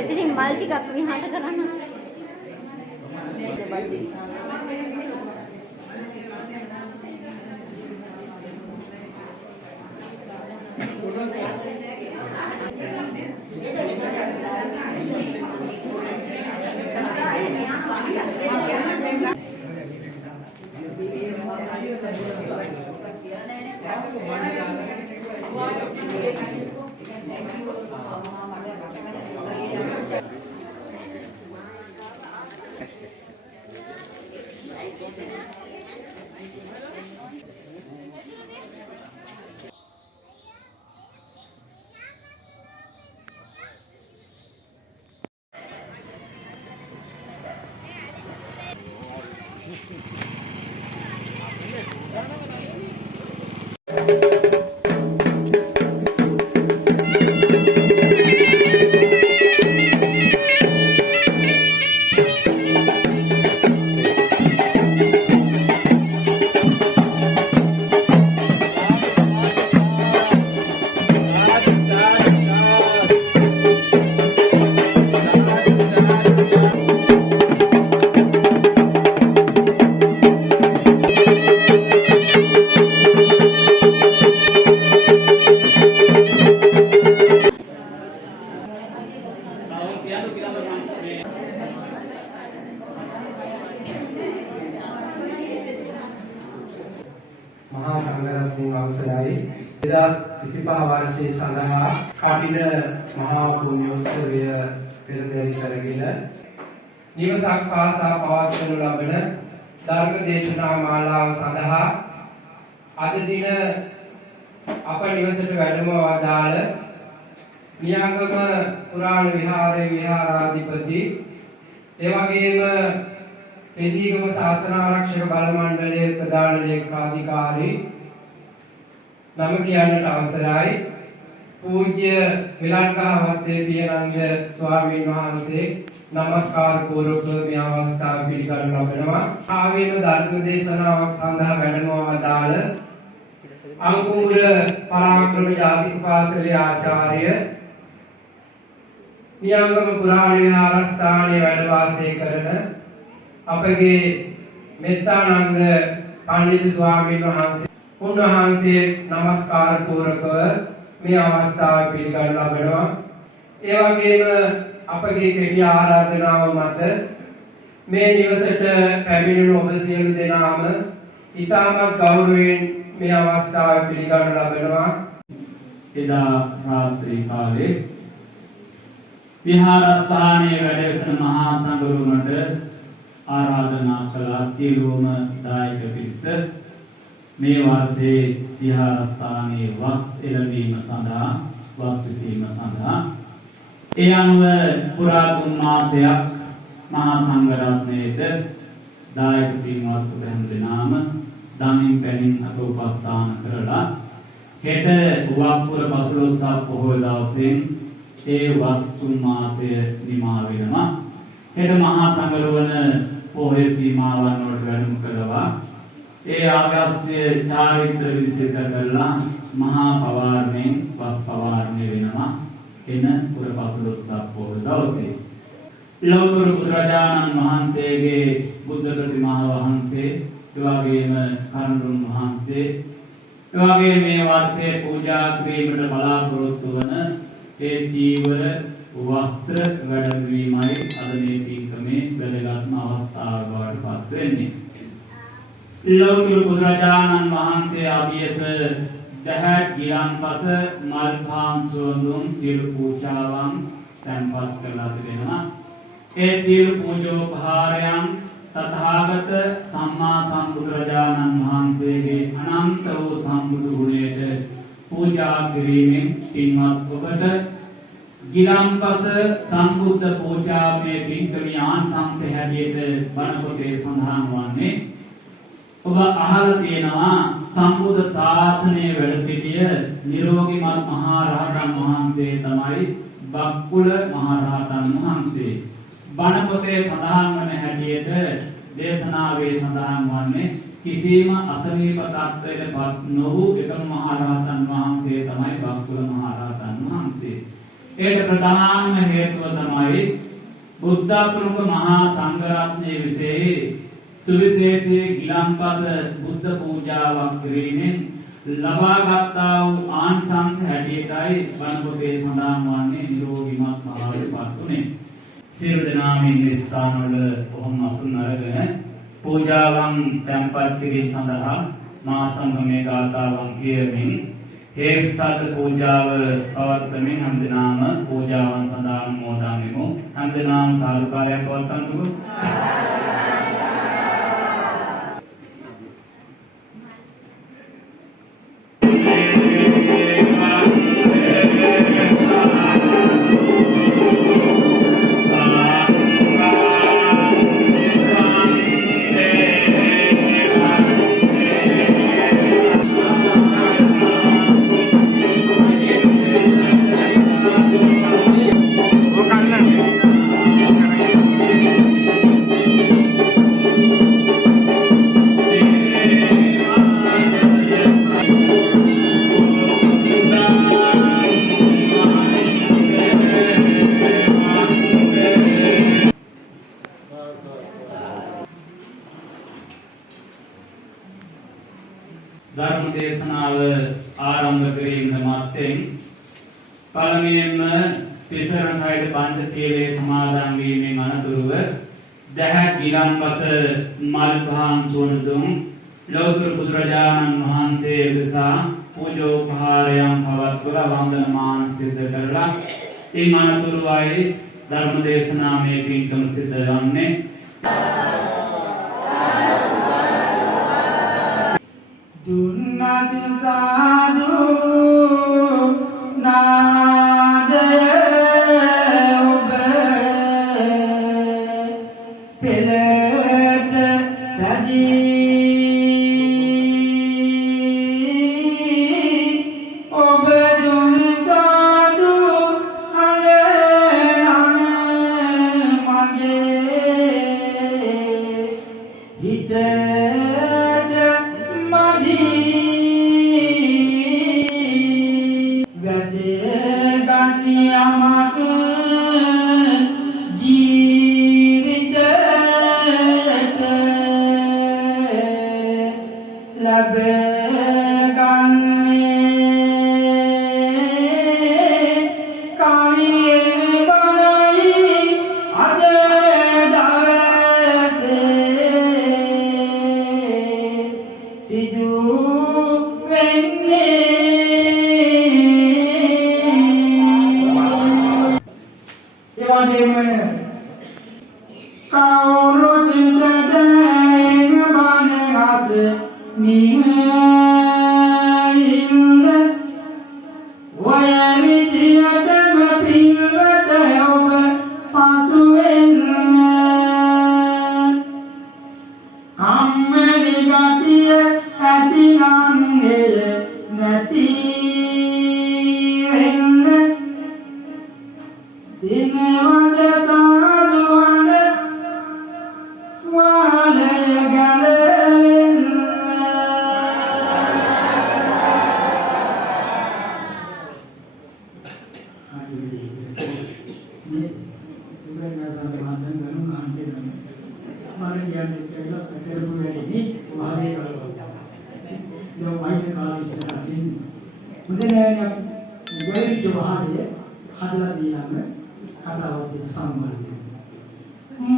එතනින් මල් ටිකක් විහාර කරන්න. මහා සංඝරත්නයේ අවසරයි 25 වර්ෂයේ සඳහා කටින මහා පුණ්‍යෝත්සවය පෙරදරි කරගෙන නිවසක් පාසා පවත්වනු ලබන ධර්ම දේශනා මාලාව සඳහා අද දින අප නිවසට වැඩම වදාළ නියාගම පුරාණ විහාරයේ විහාරාධිපති එවැගේම පෙදීගම ශාසන ආරක්ෂක බල මණ්ඩලයේ ප්‍රධාන ලේකකාධිකාරී නම කියන්නට අවසරයි පූජ්‍ය විලංගාවත්තේ පියනන්ද ස්වාමීන් වහන්සේ නමස්කාර පූර්වක මේ අවස්ථාව පිළිගනු ලබනවා ආවේන ධර්ම දේශනාවක් සඳහා වැඩම වදාළ අංකුර පරාක්‍රම ජාතික පාසලේ ආචාර්ය නියාගම පුරාණ විහාරස්ථානයේ වැඩ වාසය කරන අපගේ මෙත්තානන්ද පඬිතු ස්වාමීන් වහන්සේ උන්වහන්සේ නමස්කාර පූර්වකව මේ අවස්ථාව පිළිගනු ලබනවා ඒ වගේම අපගේ කෙටි ආරාධනාව මත මේ නිවසට පැමිණෙන ඔබ සියලු දෙනාම ඉතාමත් ගෞරවයෙන් මේ අවස්ථාව පිළිගනු ලබනවා එදා රාත්‍රී කාලේ විහාරස්ථානයේ වැඩ සිටින මහා සංඝරුවනට ආරාධනා කළ සියලුම දායක පිරිස මේ වර්ෂයේ විහාරස්ථානයේ වස් එළඹීම සඳහා වස් විසීම සඳහා ඒ අනුව පුරා 3 මාසයක් මහා සංඝරත්නයේද දායක පින්වත් හැම දෙනාම දමින් පැනින් අතෝපස්ථාන කරලා හෙට වප්පුර 15ක් පොහොය දවසෙන් ඒ වස් 3 මාසය නිමා වෙනවා හෙට මහා සංඝරුවන පොහොය සීමාවන් වලට වැඩම කරවා ඒ ආගස්ත්‍ය චාරිත්‍ර විසිත කරලා මහා පවාරණයෙන් වස් පවාරණය වෙනවා එන පුර 15ක් පොහොය දවසේ ලෝතර බුදුරජාණන් වහන්සේගේ බුද්ධ ප්‍රතිමාව වහන්සේ එවැගේම කරුණුන් වහන්සේ එවැගේ මේ වර්ෂයේ පූජා කිරීමට බලාපොරොත්තු වන ඒ චීවර වස්ත්‍ර වැඩමවීමයි අද මේ පින්කමේ වැදගත්ම අවස්ථාව බවට පත් වෙන්නේ ලෝතර බුදුරජාණන් වහන්සේ අභියස දහත් ගිලන්පස මල් පාන් සුවඳුන් සියලු පූජාවන් තැන්පත් කරලා තිබෙනවා ඒ සියලු පූජෝපහාරයන් තථාගත සම්මා සම්බුදුරජාණන් වහන්සේගේ අනන්ත වූ සම්බුදු ගුණයට පූජා කිරීමෙන් පින්වත් ඔබට ගිලන්පස සම්බුද්ධ පූජාවේ පින්කමිය ආනිසංස හැටියට බණ පොතේ සඳහන් වන්නේ ඔබ අහලා තියෙනවා සම්බුද්ධ ශාසනයේ වැඩ සිටිය නිරෝගීමත් මහා රහතන් වහන්සේ තමයි බක්කුල මහා රහතන් වහන්සේ. බණ පොතේ සඳහන් වන හැටියට දේශනාවේ සඳහන් වන්නේ කිසිම අසනීප තත්ත්වයකටපත් නොවූ එකම මහා රහතන් වහන්සේ තමයි බක්කුල මහා රහතන් වහන්සේ. ඒකට ප්‍රධානම හේතුව තමයි බුද්ධ ප්‍රමුඛ මහා සංඝ රත්නයේ විශේෂ සුවිශේෂී ගිලන්පස බුද්ධ පූජාවක් කිරීමෙන් ලබාගත්තා වූ ආනිසංස හැටියටයි බණ පොතේ සඳහන් වන්නේ නිරෝගීමත් භාවයටපත් උනේ. සියලු දෙනාම මේ ස්ථානවල කොහොම අසුන් අරගෙන පූජාවන් තැන්පත් කිරීම සඳහා මා සංඝමේ ගාථාවන් කියමින් හේක්සත් පූජාව පවත්වමින් හැම දිනම පූජාවන් සඳහා අනුමෝදන් වෙමු. හැම දිනම සාදුකාරයක් පවත්වන්නකෝ. ධර්ම දේශනාව ආරම්භ කිරීම මත්තෙන් පළමුවෙන්ම තිසරණ සහිත පංචශීලයේ සමාදන් වීමෙන් අනතුරුව දහත් ගිලන්පස මල් පහන් සුවඳුන් ලෞතර බුදුරජාණන් වහන්සේ උදෙසා පූජෝපහාරයන් පවත්වලා වන්දනමාන සිද්ධ කරලා ඉන් අනතුරුවයි ධර්ම දේශනාමය පින්කම සිද්ධ වන්නේ. දුන්නත් සාදු නාද ඔබ පෙළට සැදී ඔබ දුන් සාදු හඬ මගේ හිතට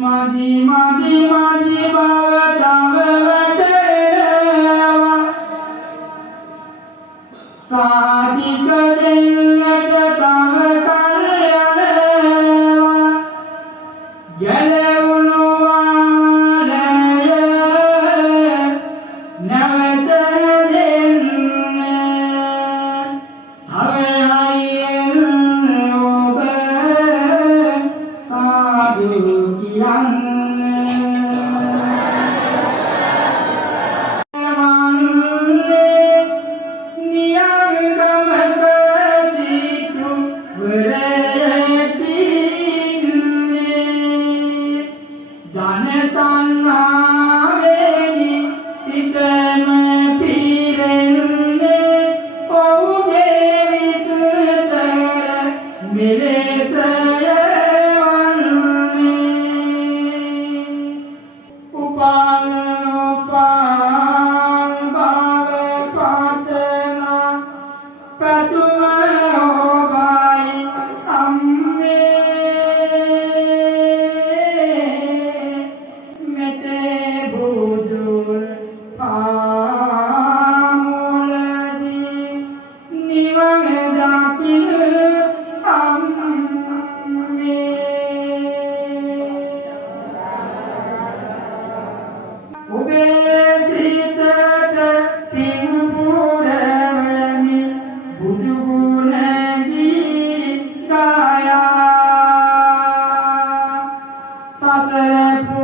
Madi madi madi bawa tawa watewa Sadi kadellata tawa kalyanewa Jalevunu walaya navatana denne Thave hayyen oba sadu Sasare